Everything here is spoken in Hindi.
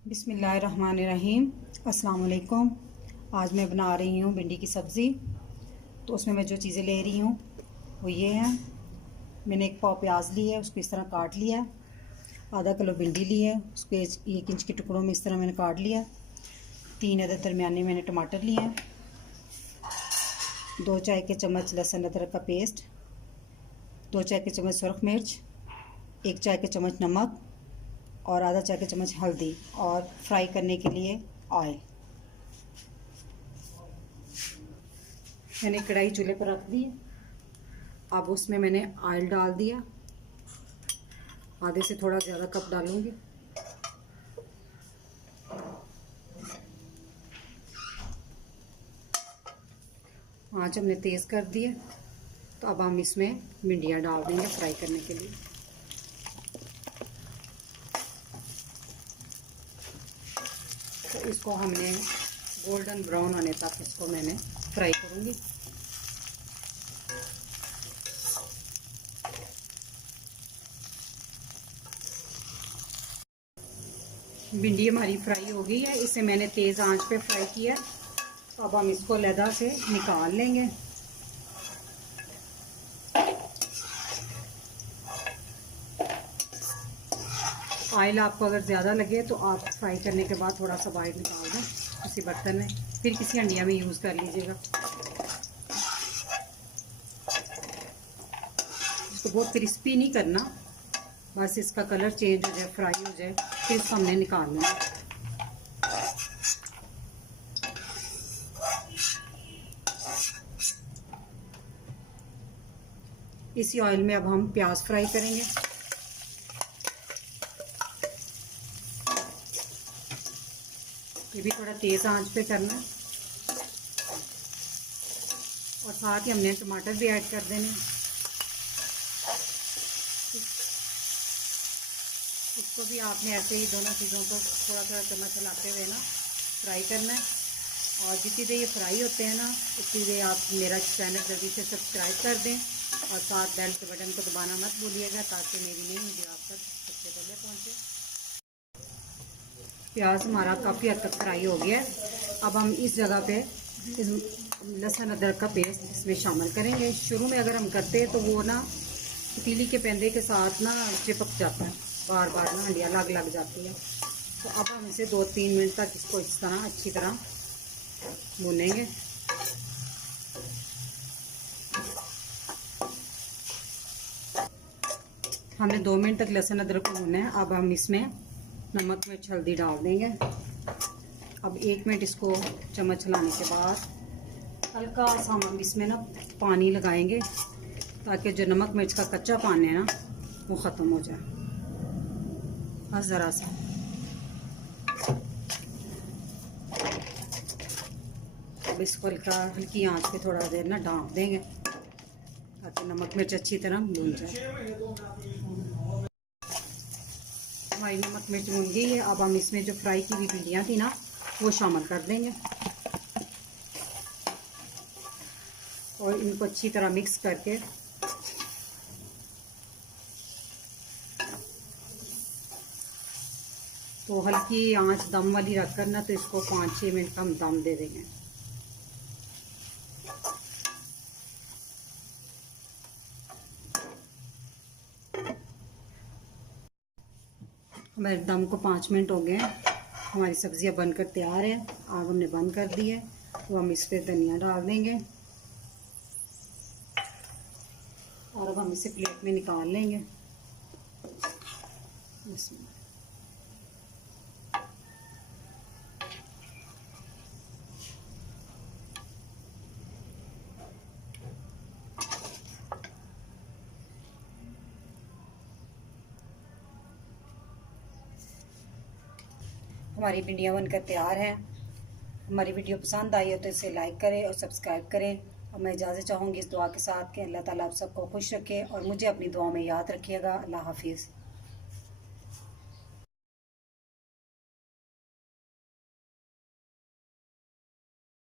बिस्मिल्लाहिर्रहमानिर्रहीम। अस्सलाम वालेकुम। आज मैं बना रही हूँ भिंडी की सब्ज़ी। तो उसमें मैं जो चीज़ें ले रही हूँ वो ये हैं। मैंने एक पाव प्याज ली है, उसको इस तरह काट लिया। आधा किलो भिंडी ली है, उसको 1 इंच के टुकड़ों में इस तरह मैंने काट लिया। 3 अदद दरमियाने मैंने टमाटर लिए हैं। 2 चाय के चम्मच लहसुन अदरक का पेस्ट, 2 चाय के चम्मच सुरख मिर्च, 1 चाय के चम्मच नमक और आधा चाय के चम्मच हल्दी और फ्राई करने के लिए ऑयल। मैंने कढ़ाई चूल्हे पर रख दी। अब उसमें मैंने ऑयल डाल दिया। आधे से थोड़ा ज़्यादा कप डालूंगी। आँच हमने तेज़ कर दिए। तो अब हम इसमें भिंडियाँ डाल देंगे फ्राई करने के लिए। तो इसको हमने गोल्डन ब्राउन होने तक इसको मैंने फ्राई करूँगी। भिंडी हमारी फ्राई हो गई है। इसे मैंने तेज़ आंच पे फ्राई किया। तो अब हम इसको अलहदा से निकाल लेंगे। ऑयल आपको अगर ज़्यादा लगे तो आप फ्राई करने के बाद थोड़ा सा बाहर निकाल दें किसी बर्तन में, फिर किसी हंडिया में यूज़ कर लीजिएगा। इसको बहुत क्रिस्पी नहीं करना, बस इसका कलर चेंज हो जाए, फ्राई हो जाए, फिर इसको हमने निकालना है। इसी ऑयल में अब हम प्याज फ्राई करेंगे। ये भी थोड़ा तेज़ आंच पे करना है और साथ ही हमने टमाटर भी ऐड कर देने। इसको भी आपने ऐसे ही दोनों चीज़ों को थोड़ा थोड़ा चम्मच चलाते हुए ना फ्राई करना है। और जितनी देर ये फ्राई होते हैं ना उतनी देर आप मेरा चैनल जल्दी से सब्सक्राइब कर दें और साथ बेल के बटन को दबाना मत भूलिएगा ताकि मेरी नई वीडियो आप तक सबसे पहले पहुँचे। प्याज हमारा काफ़ी हद तक फ्राई हो गया है। अब हम इस जगह पे लहसुन अदरक का पेस्ट इसमें शामिल करेंगे। शुरू में अगर हम करते हैं तो वो ना पतीली के पेंदे के साथ ना चिपक जाता है, बार बार ना हंडिया लग जाती है। तो अब हम इसे 2-3 मिनट तक इसको इस तरह अच्छी तरह भूनेंगे। हमने 2 मिनट तक लहसुन अदरक को भूना है। अब हम इसमें नमक मिर्च हल्दी डाल देंगे। अब 1 मिनट इसको चम्मच चलाने के बाद हल्का सा हम इसमें ना पानी लगाएंगे ताकि जो नमक मिर्च का कच्चा पानी है ना वो ख़त्म हो जाए, बस ज़रा सा। अब इसको हल्की आंच पे थोड़ा देर ना ढाँप देंगे ताकि नमक मिर्च अच्छी तरह भून जाए। हमारी नमक मिर्च भून गई है। अब हम इसमें जो फ्राई की हुई भिंडियाँ थी ना वो शामिल कर देंगे और इनको अच्छी तरह मिक्स करके तो हल्की आंच दम वाली रखकर ना तो इसको 5-6 मिनट का हम दम दे देंगे। हमारे दम को 5 मिनट हो गए हैं। हमारी सब्जियां बनकर तैयार है। आग हमने बंद कर दी है। तो हम इस पर धनिया डाल देंगे और अब हम इसे प्लेट में निकाल लेंगे। हमारी भिंडियाँ बनकर तैयार हैं। हमारी वीडियो पसंद आई हो तो इसे लाइक करें और सब्सक्राइब करें। और मैं इजाज़त चाहूँगी इस दुआ के साथ कि अल्लाह ताला आप सबको खुश रखे और मुझे अपनी दुआ में याद रखिएगा। अल्लाह हाफिज़।